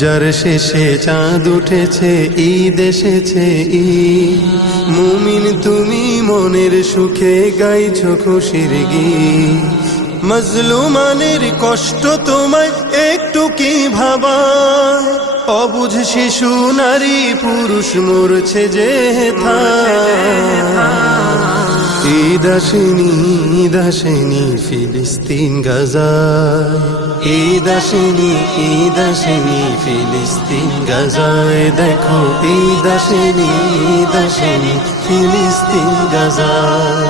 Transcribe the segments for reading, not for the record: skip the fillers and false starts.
রোজার শেষে চাঁদ উঠেছে, ঈদ এসেছে ঈদ। মুমিন তুমি মনের সুখে গাইছো খুশির গীত। মজলুমানের কষ্ট তোমায় একটু কি ভাবায়? অবুঝ শিশু নারী পুরুষ মরছে যে ঈদ আসেনি, ঈদ আসেনি ফিলিস্তিন গাজায়। ঈদ আসেনি, ঈদ আসেনি ফিলিস্তিন গাজায়। দেখো ঈদ আসেনি, ঈদ আসেনি ফিলিস্তিন গাজায়।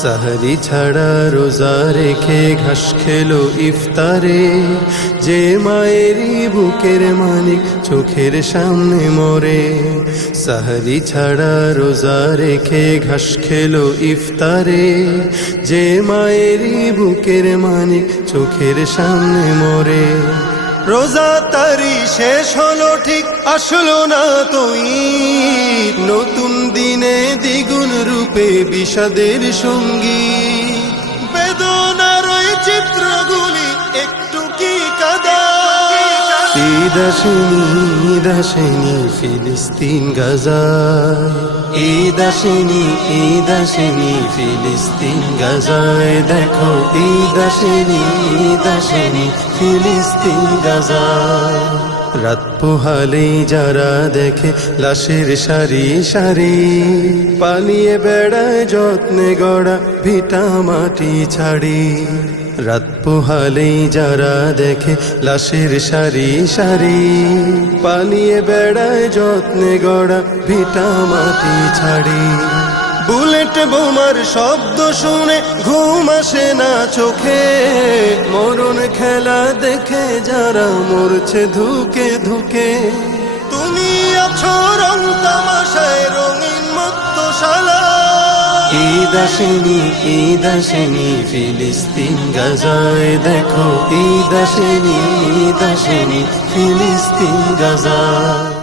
সাহরি ছাড়া রোজা রেখে ঘাস খেলো ইফতারে, যে মায়েরই বুকের মানিক চোখের সামনে মরে। সাহরি ছাড়া রোজা রেখে ঘাস খেলো ইফতারে, যে মায়েরই বুকের মানিক চোখের সামনে মরে। রোজা তারি শেষ হলো ঠিক, আসলো না তো ঈদ। নতুন দিনে দ্বিগুণ রূপে বিষাদের সঙ্গী। বেদনার ওই চিত্রগুলি একটু কি কাঁদা? ঈদ আসেনি, ঈদ আসেনি ফিলিস্তিন গাজায়। ঈদ আসেনি, ঈদ আসেনি ফিলিস্তিন গাজায়। দেখো ঈদ আসেনি, ঈদ আসেনি ফিলিস্তিন গাজায়। রাত পোহালেই যারা দেখে লাশের সারি সারি, পালিয়ে বেড়ায় যত্নে গড়া ভিটা মাটি ছাড়ি। রাত পোহালেই যারা দেখে লাশের সারি সারি, পালিয়ে বেড়ায় যত্নে গড়া ভিটা মাটি ছাড়ি। বুলেট বোমার শব্দ শুনে ঘুম আসে না চোখে, মরণ খেলা দেখে যারা মরছে ধুকে ধুকে। তুমি আছো রং তামাশায় রঙিন মত্তশালা। ঈদ আসেনি, ঈদ আসেনি ফিলিস্তিন গাজায়। দেখো ঈদ আসেনি, ঈদ আসেনি ফিলিস্তিন গাজায়।